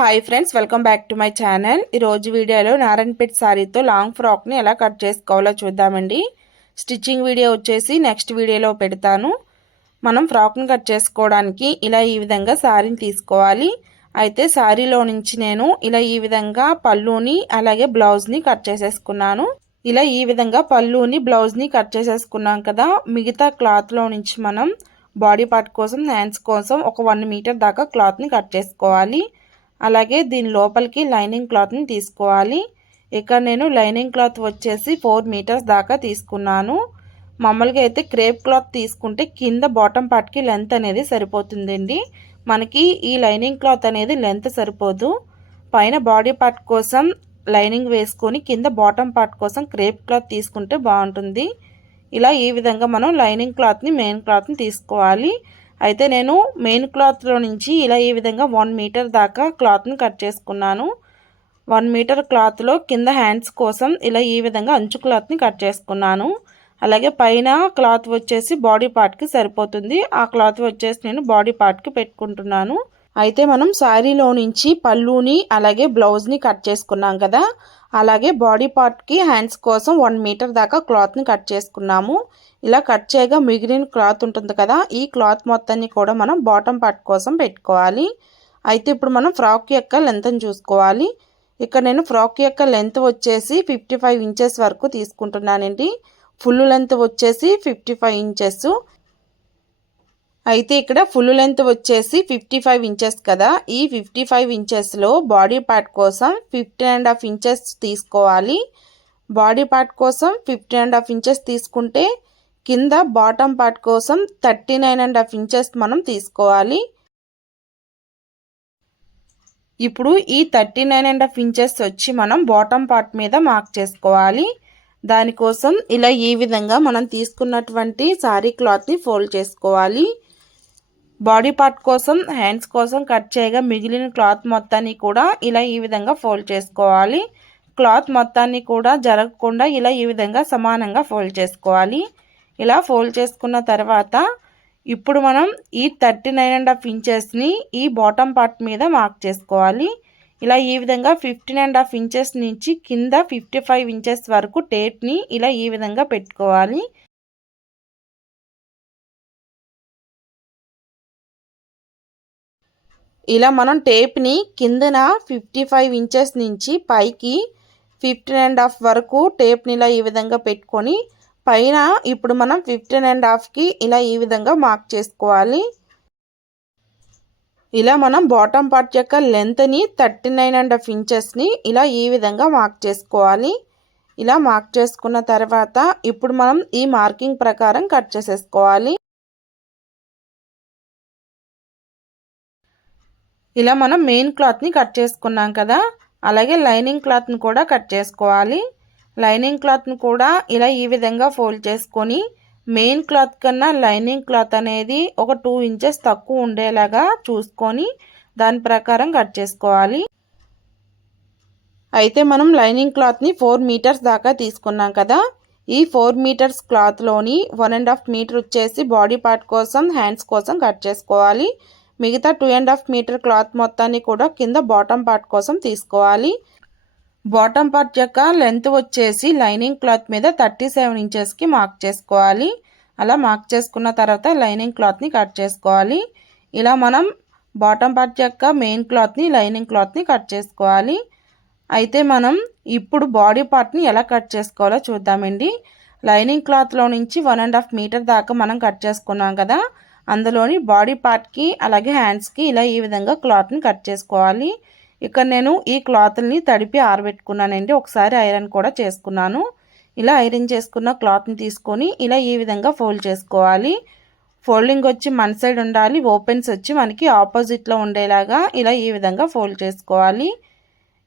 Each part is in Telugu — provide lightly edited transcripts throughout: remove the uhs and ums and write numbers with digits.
Hi friends, welcome back to my channel. ఈరోజు వీడియోలో నారాయణపేట్ శారీతో లాంగ్ ఫ్రాక్ని ఎలా కట్ చేసుకోవాలో చూద్దామండి. స్టిచ్చింగ్ వీడియో వచ్చేసి నెక్స్ట్ వీడియోలో పెడతాను. మనం ఫ్రాక్ని కట్ చేసుకోవడానికి ఇలా ఈ విధంగా శారీని తీసుకోవాలి. అయితే శారీలో నుంచి నేను ఇలా ఈ విధంగా పళ్ళుని అలాగే బ్లౌజ్ని కట్ చేసేసుకున్నాను. ఇలా ఈ విధంగా పళ్ళుని బ్లౌజ్ని కట్ చేసేసుకున్నాం కదా. మిగతా క్లాత్లో నుంచి మనం బాడీ పార్ట్ కోసం హ్యాండ్స్ కోసం ఒక 1 మీటర్ దాకా క్లాత్ని కట్ చేసుకోవాలి. అలాగే దీని లోపలికి లైనింగ్ క్లాత్ని తీసుకోవాలి. ఇక్కడ నేను లైనింగ్ క్లాత్ వచ్చేసి 4 మీటర్స్ దాకా తీసుకున్నాను. మామూలుగా అయితే క్రేప్ క్లాత్ తీసుకుంటే కింద బాటమ్ పార్ట్కి లెంత్ అనేది సరిపోతుందండి. మనకి ఈ లైనింగ్ క్లాత్ అనేది లెంత్ సరిపోదు. పైన బాడీ పార్ట్ కోసం లైనింగ్ వేసుకొని కింద బాటమ్ పార్ట్ కోసం క్రేప్ క్లాత్ తీసుకుంటే బాగుంటుంది. ఇలా ఈ విధంగా మనం లైనింగ్ క్లాత్ని మెయిన్ క్లాత్ని తీసుకోవాలి. అయితే నేను మెయిన్ క్లాత్లో నుంచి ఇలా ఈ విధంగా 1 మీటర్ దాకా క్లాత్ని కట్ చేసుకున్నాను. 1 మీటర్ క్లాత్లో కింద హ్యాండ్స్ కోసం ఇలా ఈ విధంగా అంచు క్లాత్ని కట్ చేసుకున్నాను. అలాగే పైన క్లాత్ వచ్చేసి బాడీ పార్ట్కి సరిపోతుంది. ఆ క్లాత్ వచ్చేసి నేను బాడీ పార్ట్కి పెట్టుకుంటున్నాను. అయితే మనం శారీలో నుంచి పళ్ళుని అలాగే బ్లౌజ్ని కట్ చేసుకున్నాం కదా. అలాగే బాడీ పార్ట్కి హ్యాండ్స్ కోసం 1 మీటర్ దాకా క్లాత్ని కట్ చేసుకున్నాము. ఇలా కట్ చేయగా మిగిలిన క్లాత్ ఉంటుంది కదా, ఈ క్లాత్ మొత్తాన్ని కూడా మనం బాటమ్ పార్ట్ కోసం పెట్టుకోవాలి. అయితే ఇప్పుడు మనం ఫ్రాక్ యొక్క లెంత్ని చూసుకోవాలి. ఇక్కడ నేను ఫ్రాక్ యొక్క లెంత్ వచ్చేసి 55 ఇంచెస్ వరకు తీసుకుంటున్నానండి. ఫుల్ లెంత్ వచ్చేసి 55 ఇంచెస్. అయితే ఇక్కడ ఫుల్ లెంత్ వచ్చేసి 55 ఇంచెస్ కదా. ఈ 55 ఇంచెస్లో బాడీ పార్ట్ కోసం 15.5 ఇంచెస్ తీసుకోవాలి. బాడీ పార్ట్ కోసం 15.5 ఇంచెస్ తీసుకుంటే కింద బాటమ్ పార్ట్ కోసం 39.5 ఇంచెస్ మనం తీసుకోవాలి. ఇప్పుడు ఈ 39.5 ఇంచెస్ వచ్చి మనం బాటమ్ పార్ట్ మీద మార్క్ చేసుకోవాలి. దానికోసం ఇలా ఈ విధంగా మనం తీసుకున్నటువంటి శారీ క్లాత్ని ఫోల్డ్ చేసుకోవాలి. బాడీ పార్ట్ కోసం హ్యాండ్స్ కోసం కట్ చేయగా మిగిలిన క్లాత్ మొత్తాన్ని కూడా ఇలా ఈ విధంగా ఫోల్డ్ చేసుకోవాలి. క్లాత్ మొత్తాన్ని కూడా జరగకుండా ఇలా ఈ విధంగా సమానంగా ఫోల్డ్ చేసుకోవాలి. ఇలా ఫోల్డ్ చేసుకున్న తర్వాత ఇప్పుడు మనం ఈ 39.5 ఇంచెస్ని ఈ బాటమ్ పార్ట్ మీద మార్క్ చేసుకోవాలి. ఇలా ఈ విధంగా 15.5 ఇంచెస్ నుంచి కింద 55 ఇంచెస్ వరకు టేప్ని ఇలా ఈ విధంగా పెట్టుకోవాలి. ఇలా మనం టేప్ని కిందన 55 ఇంచెస్ నుంచి పైకి 15.5 వరకు టేప్ని ఇలా ఈ విధంగా పెట్టుకొని పైన ఇప్పుడు మనం 15.5కి ఇలా ఈ విధంగా మార్క్ చేసుకోవాలి. ఇలా మనం బాటమ్ పార్ట్ యొక్క లెంత్ని 39.5 ఇంచెస్ని ఇలా ఈ విధంగా మార్క్ చేసుకోవాలి. ఇలా మార్క్ చేసుకున్న తర్వాత ఇప్పుడు మనం ఈ మార్కింగ్ ప్రకారం కట్ చేసేసుకోవాలి. ఇలా మనం మెయిన్ క్లాత్ని కట్ చేసుకున్నాం కదా. అలాగే లైనింగ్ క్లాత్ని కూడా కట్ చేసుకోవాలి. లైనింగ్ క్లాత్ని కూడా ఇలా ఈ విధంగా ఫోల్డ్ చేసుకొని మెయిన్ క్లాత్ కన్నా లైనింగ్ క్లాత్ అనేది ఒక 2 ఇంచెస్ తక్కువ ఉండేలాగా చూసుకొని దాని ప్రకారం కట్ చేసుకోవాలి. అయితే మనం లైనింగ్ క్లాత్ని 4 మీటర్స్ దాకా తీసుకున్నాం కదా. ఈ 4 మీటర్స్ క్లాత్లోని 1.5 మీటర్ వచ్చేసి బాడీ పార్ట్ కోసం హ్యాండ్స్ కోసం కట్ చేసుకోవాలి. మిగతా 2.5 మీటర్ క్లాత్ మొత్తాన్ని కూడా కింద బాటమ్ పార్ట్ కోసం తీసుకోవాలి. బాటమ్ పార్ట్ యొక్క లెంత్ వచ్చేసి లైనింగ్ క్లాత్ మీద 37 ఇంచెస్కి మార్క్ చేసుకోవాలి. అలా మార్క్ చేసుకున్న తర్వాత లైనింగ్ క్లాత్ని కట్ చేసుకోవాలి. ఇలా మనం బాటమ్ పార్ట్ యొక్క మెయిన్ క్లాత్ని లైనింగ్ క్లాత్ని కట్ చేసుకోవాలి. అయితే మనం ఇప్పుడు బాడీ పార్ట్ని ఎలా కట్ చేసుకోవాలో చూద్దామండి. లైనింగ్ క్లాత్లో నుంచి 1.5 మీటర్ దాకా మనం కట్ చేసుకున్నాం కదా. అందులోని బాడీ పార్ట్కి అలాగే హ్యాండ్స్కి ఇలా ఈ విధంగా క్లాత్ని కట్ చేసుకోవాలి. ఇక్కడ నేను ఈ క్లాత్ని తడిపి ఆరబెట్టుకున్నానండి. ఒకసారి ఐరన్ కూడా చేసుకున్నాను. ఇలా ఐరన్ చేసుకున్న క్లాత్ని తీసుకొని ఇలా ఈ విధంగా ఫోల్డ్ చేసుకోవాలి. ఫోల్డింగ్ వచ్చి మన సైడ్ ఉండాలి. ఓపెన్స్ వచ్చి మనకి ఆపోజిట్లో ఉండేలాగా ఇలా ఈ విధంగా ఫోల్డ్ చేసుకోవాలి.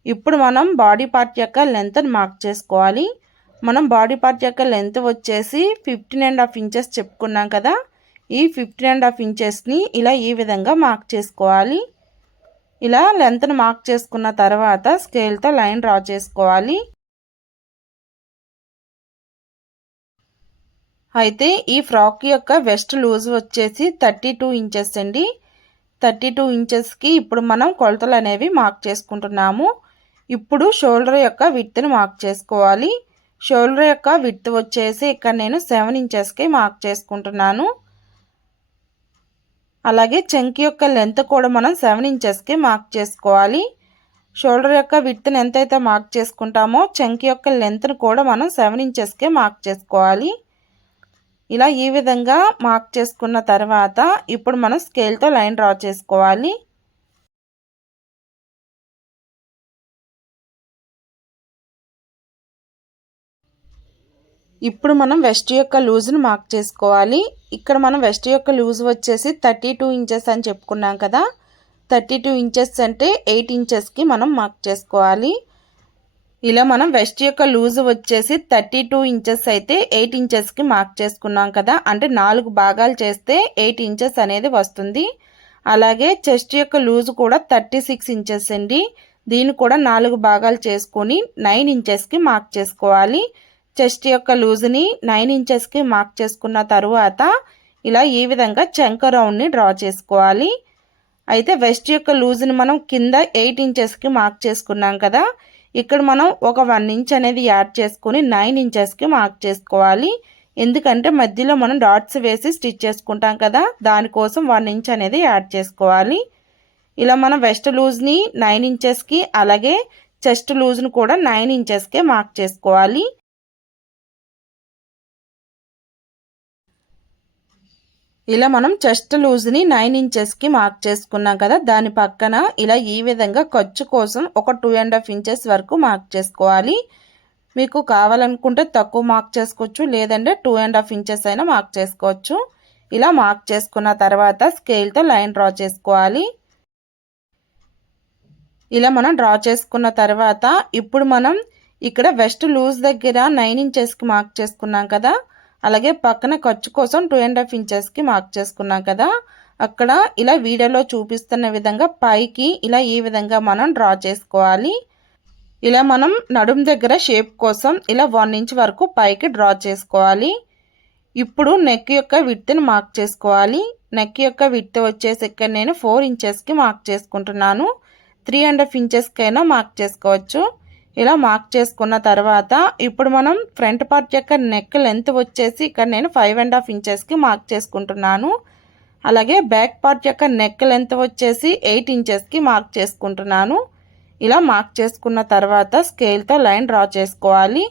ఇప్పుడు మనం బాడీ పార్ట్ యొక్క లెంత్ని మార్క్ చేసుకోవాలి. మనం బాడీ పార్ట్ యొక్క లెంత్ వచ్చేసి 15.5 ఇంచెస్ చెప్పుకున్నాం కదా. ఈ 15.5 ఇంచెస్ని ఇలా ఈ విధంగా మార్క్ చేసుకోవాలి. ఇలా లెంత్ని మార్క్ చేసుకున్న తర్వాత స్కేల్తో లైన్ డ్రా చేసుకోవాలి. అయితే ఈ ఫ్రాక్ యొక్క వెస్ట్ లూజ్ వచ్చేసి 32 ఇంచెస్ అండి. 32 ఇంచెస్కి ఇప్పుడు మనం కొలతలు అనేవి మార్క్ చేసుకుంటున్నాము. ఇప్పుడు షోల్డర్ యొక్క విడ్త్ని మార్క్ చేసుకోవాలి. షోల్డర్ యొక్క విడ్త్ వచ్చేసి ఇక్కడ నేను 7 ఇంచెస్కి మార్క్ చేసుకుంటున్నాను. అలాగే చంక్ యొక్క లెంత్ కూడా మనం 7 ఇంచెస్కి మార్క్ చేసుకోవాలి. షోల్డర్ యొక్క విడ్త్ని ఎంతైతే మార్క్ చేసుకుంటామో చంక్ యొక్క లెంత్ను కూడా మనం 7 ఇంచెస్కే మార్క్ చేసుకోవాలి. ఇలా ఈ విధంగా మార్క్ చేసుకున్న తర్వాత ఇప్పుడు మనం స్కేల్తో లైన్ డ్రా చేసుకోవాలి. ఇప్పుడు మనం వెస్ట్ యొక్క లూజ్ను మార్క్ చేసుకోవాలి. ఇక్కడ మనం వెస్ట్ యొక్క లూజ్ వచ్చేసి 32 ఇంచెస్ అని చెప్పుకున్నాం కదా. 32 ఇంచెస్ అంటే 8 ఇంచెస్కి మనం మార్క్ చేసుకోవాలి. ఇలా మనం వెస్ట్ యొక్క లూజ్ వచ్చేసి 32 ఇంచెస్ అయితే 8 ఇంచెస్కి మార్క్ చేసుకున్నాం కదా. అంటే 4 భాగాలు చేస్తే 8 ఇంచెస్ అనేది వస్తుంది. అలాగే చెస్ట్ యొక్క లూజ్ కూడా 36 ఇంచెస్ అండి. దీన్ని కూడా 4 భాగాలు చేసుకొని 9 ఇంచెస్కి మార్క్ చేసుకోవాలి. చెస్ట్ యొక్క లూజ్ని 9 ఇంచెస్కి మార్క్ చేసుకున్న తరువాత ఇలా ఈ విధంగా చంక రౌండ్ని డ్రా చేసుకోవాలి. అయితే వెస్ట్ యొక్క లూజ్ని మనం కింద 8 ఇంచెస్కి మార్క్ చేసుకున్నాం కదా. ఇక్కడ మనం ఒక 1 ఇంచ్ అనేది యాడ్ చేసుకొని 9 ఇంచెస్కి మార్క్ చేసుకోవాలి. ఎందుకంటే మధ్యలో మనం డాట్స్ వేసి స్టిచ్ చేసుకుంటాం కదా, దానికోసం 1 ఇంచ్ అనేది యాడ్ చేసుకోవాలి. ఇలా మనం వెస్ట్ లూజ్ని 9 ఇంచెస్కి అలాగే చెస్ట్ లూజ్ని కూడా 9 ఇంచెస్కే మార్క్ చేసుకోవాలి. ఇలా మనం చెస్ట్ లూజ్ని 9 ఇంచెస్కి మార్క్ చేసుకున్నాం కదా. దాని పక్కన ఇలా ఈ విధంగా ఖర్చు కోసం ఒక 2.5 ఇంచెస్ వరకు మార్క్ చేసుకోవాలి. మీకు కావాలనుకుంటే తక్కువ మార్క్ చేసుకోవచ్చు, లేదంటే 2.5 ఇంచెస్ అయినా మార్క్ చేసుకోవచ్చు. ఇలా మార్క్ చేసుకున్న తర్వాత స్కేల్తో లైన్ డ్రా చేసుకోవాలి. ఇలా మనం డ్రా చేసుకున్న తర్వాత ఇప్పుడు మనం ఇక్కడ వెస్ట్ లూజ్ దగ్గర 9 ఇంచెస్కి మార్క్ చేసుకున్నాం కదా. అలాగే పక్కన ఖర్చు కోసం 2.5 ఇంచెస్కి మార్క్ చేసుకున్నాం కదా. అక్కడ ఇలా వీడియోలో చూపిస్తున్న విధంగా పైకి ఇలా ఈ విధంగా మనం డ్రా చేసుకోవాలి. ఇలా మనం నడుం దగ్గర షేప్ కోసం ఇలా 1 ఇంచ్ వరకు పైకి డ్రా చేసుకోవాలి. ఇప్పుడు నెక్ యొక్క విడ్త్ని మార్క్ చేసుకోవాలి. నెక్ యొక్క విడ్త్ వచ్చేసి ఇక్కడ నేను 4 ఇంచెస్కి మార్క్ చేసుకుంటున్నాను. 3.5 ఇంచెస్కైనా మార్క్ చేసుకోవచ్చు. ఇలా మార్క్ చేసుకున్న తర్వాత ఇప్పుడు మనం ఫ్రంట్ పార్ట్ యొక్క నెక్ లెంత్ వచ్చేసి ఇక్కడ నేను 5.5 ఇంచెస్కి మార్క్ చేసుకుంటున్నాను. అలాగే బ్యాక్ పార్ట్ యొక్క నెక్ లెంత్ వచ్చేసి 8 ఇంచెస్కి మార్క్ చేసుకుంటున్నాను. ఇలా మార్క్ చేసుకున్న తర్వాత స్కేల్తో లైన్ డ్రా చేసుకోవాలి.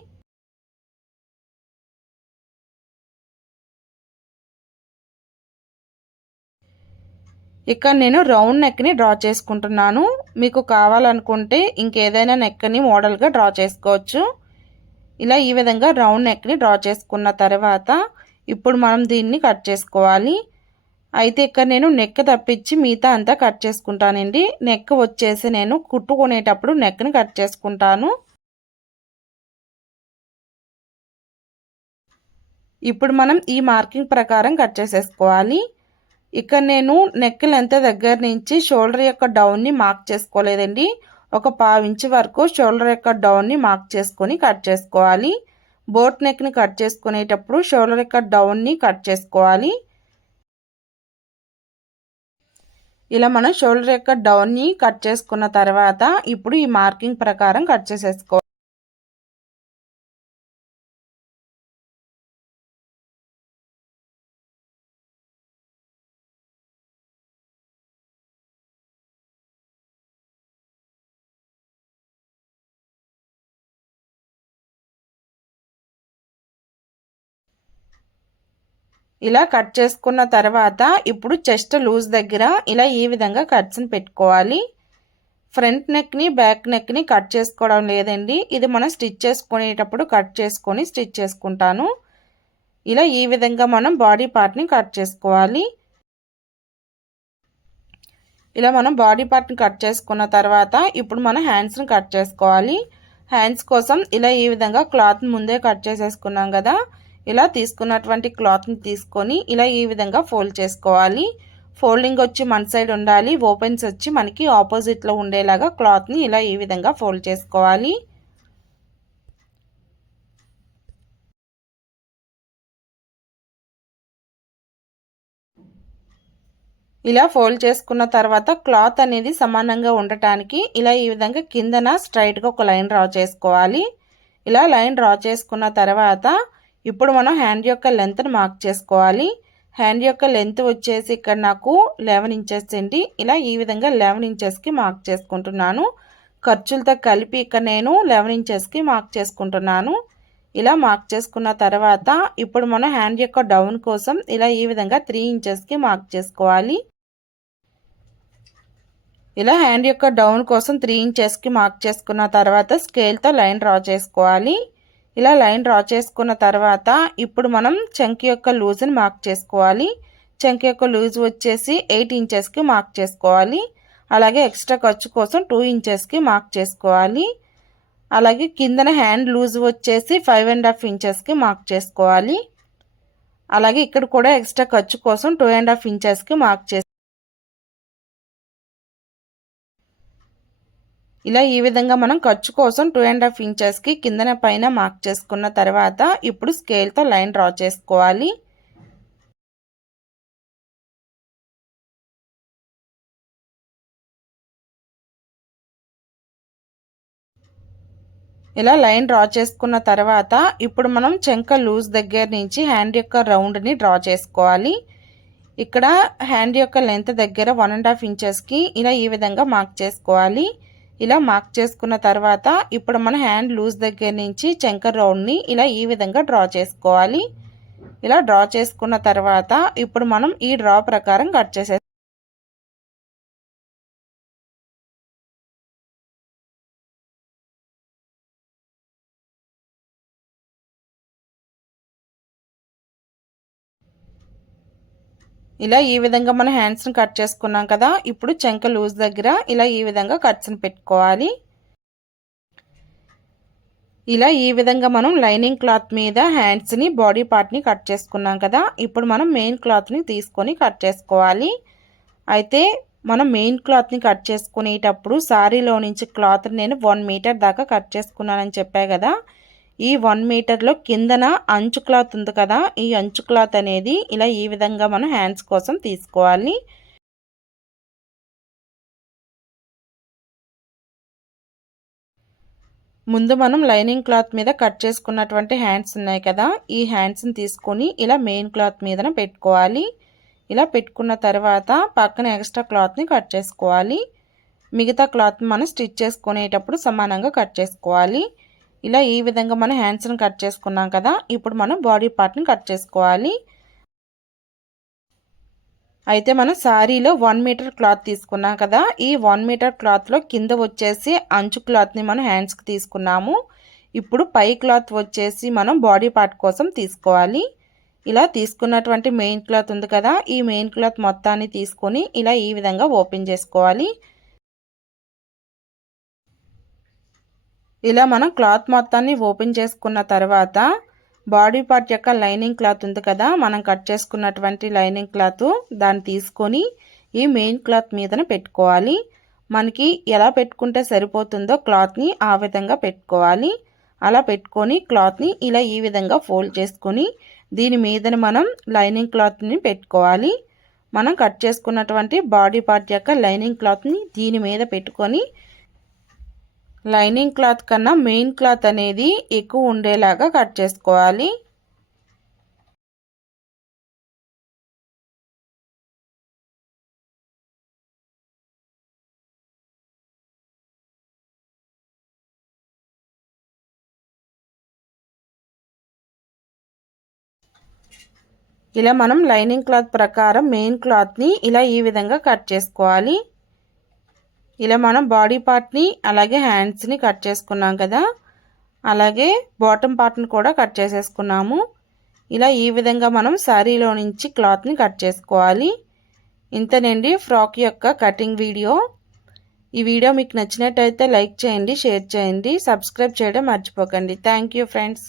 ఇక్కడ నేను రౌండ్ నెక్ని డ్రా చేసుకుంటున్నాను. మీకు కావాలనుకుంటే ఇంకేదైనా నెక్ని మోడల్గా డ్రా చేసుకోవచ్చు. ఇలా ఈ విధంగా రౌండ్ నెక్ని డ్రా చేసుకున్న తర్వాత ఇప్పుడు మనం దీన్ని కట్ చేసుకోవాలి. అయితే ఇక్కడ నేను నెక్ తప్పించి మిగతా అంతా కట్ చేసుకుంటానండి. నెక్ వచ్చేసి నేను కుట్టుకునేటప్పుడు నెక్ని కట్ చేసుకుంటాను. ఇప్పుడు మనం ఈ మార్కింగ్ ప్రకారం కట్ చేసేసుకోవాలి. ఇక్కడ నేను నెక్ లెంత్ దగ్గర నుంచి షోల్డర్ యొక్క డౌన్ని మార్క్ చేసుకోలేదండి. ఒక 1/2 ఇంచ్ వరకు షోల్డర్ యొక్క డౌన్ని మార్క్ చేసుకొని కట్ చేసుకోవాలి. బోట్ నెక్ని కట్ చేసుకునేటప్పుడు షోల్డర్ యొక్క డౌన్ని కట్ చేసుకోవాలి. ఇలా మనం షోల్డర్ యొక్క డౌన్ని కట్ చేసుకున్న తర్వాత ఇప్పుడు ఈ మార్కింగ్ ప్రకారం కట్ చేసేసుకోవాలి. ఇలా కట్ చేసుకున్న తర్వాత ఇప్పుడు చెస్ట్ లూజ్ దగ్గర ఇలా ఈ విధంగా కట్స్ని పెట్టుకోవాలి. ఫ్రంట్ నెక్ని బ్యాక్ నెక్ని కట్ చేసుకోవడం లేదండి. ఇది మనం స్టిచ్ చేసుకునేటప్పుడు కట్ చేసుకొని స్టిచ్ చేసుకుంటాను. ఇలా ఈ విధంగా మనం బాడీ పార్ట్ని కట్ చేసుకోవాలి. ఇలా మనం బాడీ పార్ట్ని కట్ చేసుకున్న తర్వాత ఇప్పుడు మనం హ్యాండ్స్ని కట్ చేసుకోవాలి. హ్యాండ్స్ కోసం ఇలా ఈ విధంగా క్లాత్ ముందే కట్ చేసేసుకున్నాం కదా. ఇలా తీసుకున్నటువంటి క్లాత్ని తీసుకొని ఇలా ఈ విధంగా ఫోల్డ్ చేసుకోవాలి. ఫోల్డింగ్ వచ్చి మన సైడ్ ఉండాలి, ఓపెన్స్ వచ్చి మనకి ఆపోజిట్లో ఉండేలాగా క్లాత్ని ఇలా ఈ విధంగా ఫోల్డ్ చేసుకోవాలి. ఇలా ఫోల్డ్ చేసుకున్న తర్వాత క్లాత్ అనేది సమానంగా ఉండటానికి ఇలా ఈ విధంగా కిందన స్ట్రైట్గా ఒక లైన్ డ్రా చేసుకోవాలి. ఇలా లైన్ డ్రా చేసుకున్న తర్వాత ఇప్పుడు మనం హ్యాండ్ యొక్క లెంత్ని మార్క్ చేసుకోవాలి. హ్యాండ్ యొక్క లెంత్ వచ్చేసి ఇక్కడ నాకు 11 ఇంచెస్ అండి. ఇలా ఈ విధంగా 11 ఇంచెస్కి మార్క్ చేసుకుంటున్నాను. ఖర్చులతో కలిపి ఇక్కడ నేను 11 ఇంచెస్కి మార్క్ చేసుకుంటున్నాను. ఇలా మార్క్ చేసుకున్న తర్వాత ఇప్పుడు మనం హ్యాండ్ యొక్క డౌన్ కోసం ఇలా ఈ విధంగా 3 ఇంచెస్కి మార్క్ చేసుకోవాలి. ఇలా హ్యాండ్ యొక్క డౌన్ కోసం 3 ఇంచెస్కి మార్క్ చేసుకున్న తర్వాత స్కేల్తో లైన్ డ్రా చేసుకోవాలి. ఇలా లైన్ డ్రా చేసుకున్న తర్వాత ఇప్పుడు మనం చంక్ యొక్క లూజ్ని మార్క్ చేసుకోవాలి. చంక్ యొక్క లూజ్ వచ్చేసి 8 ఇంచెస్కి మార్క్ చేసుకోవాలి. అలాగే ఎక్స్ట్రా ఖర్చు కోసం 2 ఇంచెస్కి మార్క్ చేసుకోవాలి. అలాగే కిందన హ్యాండ్ లూజ్ వచ్చేసి 5.5 ఇంచెస్కి మార్క్ చేసుకోవాలి. అలాగే ఇక్కడ కూడా ఎక్స్ట్రా ఖర్చు కోసం 2.5 ఇంచెస్కి మార్క్ చేసుకోవాలి. ఇలా ఈ విధంగా మనం ఖర్చు కోసం 2.5 ఇంచెస్కి కిందన పైన మార్క్ చేసుకున్న తర్వాత ఇప్పుడు స్కేల్తో లైన్ డ్రా చేసుకోవాలి. ఇలా లైన్ డ్రా చేసుకున్న తర్వాత ఇప్పుడు మనం చంక లూజ్ దగ్గర నుంచి హ్యాండ్ యొక్క రౌండ్ని డ్రా చేసుకోవాలి. ఇక్కడ హ్యాండ్ యొక్క లెంత్ దగ్గర 1.5 ఇంచెస్కి ఇలా ఈ విధంగా మార్క్ చేసుకోవాలి. ఇలా మార్క్ చేసుకున్న తర్వాత ఇప్పుడు మన హ్యాండ్ లూజ్ దగ్గర నుంచి చంక రౌండ్ని ఇలా ఈ విధంగా డ్రా చేసుకోవాలి. ఇలా డ్రా చేసుకున్న తర్వాత ఇప్పుడు మనం ఈ డ్రా ప్రకారం కట్ చేసేస్తాం. ఇలా ఈ విధంగా మన హ్యాండ్స్ని కట్ చేసుకున్నాం కదా. ఇప్పుడు చంక లూజ్ దగ్గర ఇలా ఈ విధంగా కట్స్ని పెట్టుకోవాలి. ఇలా ఈ విధంగా మనం లైనింగ్ క్లాత్ మీద హ్యాండ్స్ని బాడీ పార్ట్ని కట్ చేసుకున్నాం కదా. ఇప్పుడు మనం మెయిన్ క్లాత్ని తీసుకొని కట్ చేసుకోవాలి. అయితే మనం మెయిన్ క్లాత్ని కట్ చేసుకునేటప్పుడు సారీలో నుంచి క్లాత్ నేను 1 మీటర్ దాకా కట్ చేసుకున్నానని చెప్పా కదా. ఈ 1 మీటర్లో కిందన అంచు క్లాత్ ఉంది కదా, ఈ అంచు క్లాత్ అనేది ఇలా ఈ విధంగా మనం హ్యాండ్స్ కోసం తీసుకోవాలి. ముందు మనం లైనింగ్ క్లాత్ మీద కట్ చేసుకున్నటువంటి హ్యాండ్స్ ఉన్నాయి కదా, ఈ హ్యాండ్స్ని తీసుకొని ఇలా మెయిన్ క్లాత్ మీదన పెట్టుకోవాలి. ఇలా పెట్టుకున్న తర్వాత పక్కన ఎక్స్ట్రా క్లాత్ని కట్ చేసుకోవాలి. మిగతా క్లాత్ మనం స్టిచ్ చేసుకునేటప్పుడు సమానంగా కట్ చేసుకోవాలి. ఇలా ఈ విధంగా మనం హ్యాండ్స్ని కట్ చేసుకున్నాం కదా. ఇప్పుడు మనం బాడీ పార్ట్ని కట్ చేసుకోవాలి. అయితే మనం శారీలో 1 మీటర్ క్లాత్ తీసుకున్నాం కదా. ఈ 1 మీటర్ క్లాత్లో కింద వచ్చేసి అంచు క్లాత్ని మనం హ్యాండ్స్కి తీసుకున్నాము. ఇప్పుడు పై క్లాత్ వచ్చేసి మనం బాడీ పార్ట్ కోసం తీసుకోవాలి. ఇలా తీసుకున్నటువంటి మెయిన్ క్లాత్ ఉంది కదా, ఈ మెయిన్ క్లాత్ మొత్తాన్ని తీసుకొని ఇలా ఈ విధంగా ఓపెన్ చేసుకోవాలి. ఇలా మనం క్లాత్ మొత్తాన్ని ఓపెన్ చేసుకున్న తర్వాత బాడీ పార్ట్ యొక్క లైనింగ్ క్లాత్ ఉంది కదా, మనం కట్ చేసుకున్నటువంటి లైనింగ్ క్లాత్ దాన్ని తీసుకొని ఈ మెయిన్ క్లాత్ మీదన పెట్టుకోవాలి. మనకి ఎలా పెట్టుకుంటే సరిపోతుందో క్లాత్ని ఆ విధంగా పెట్టుకోవాలి. అలా పెట్టుకొని క్లాత్ని ఇలా ఈ విధంగా ఫోల్డ్ చేసుకొని దీని మీదన మనం లైనింగ్ క్లాత్ని పెట్టుకోవాలి. మనం కట్ చేసుకున్నటువంటి బాడీ పార్ట్ యొక్క లైనింగ్ క్లాత్ని దీని మీద పెట్టుకొని లైనింగ్ క్లాత్ కన్నా మెయిన్ క్లాత్ అనేది ఎక్కువ ఉండేలాగా కట్ చేసుకోవాలి. ఇలా మనం లైనింగ్ క్లాత్ ప్రకారం మెయిన్ క్లాత్ని ఇలా ఈ విధంగా కట్ చేసుకోవాలి. ఇలా మనం బాడీ పార్ట్ని అలాగే హ్యాండ్స్ని కట్ చేసుకున్నాం కదా, అలాగే బాటమ్ పార్ట్ని కూడా కట్ చేసేసుకున్నాము. ఇలా ఈ విధంగా మనం శారీలో నుంచి క్లాత్ని కట్ చేసుకోవాలి. ఇంతేనండి ఫ్రాక్ యొక్క కటింగ్ వీడియో. ఈ వీడియో మీకు నచ్చినట్టయితే లైక్ చేయండి, షేర్ చేయండి, సబ్స్క్రైబ్ చేయడం మర్చిపోకండి. Thank you friends.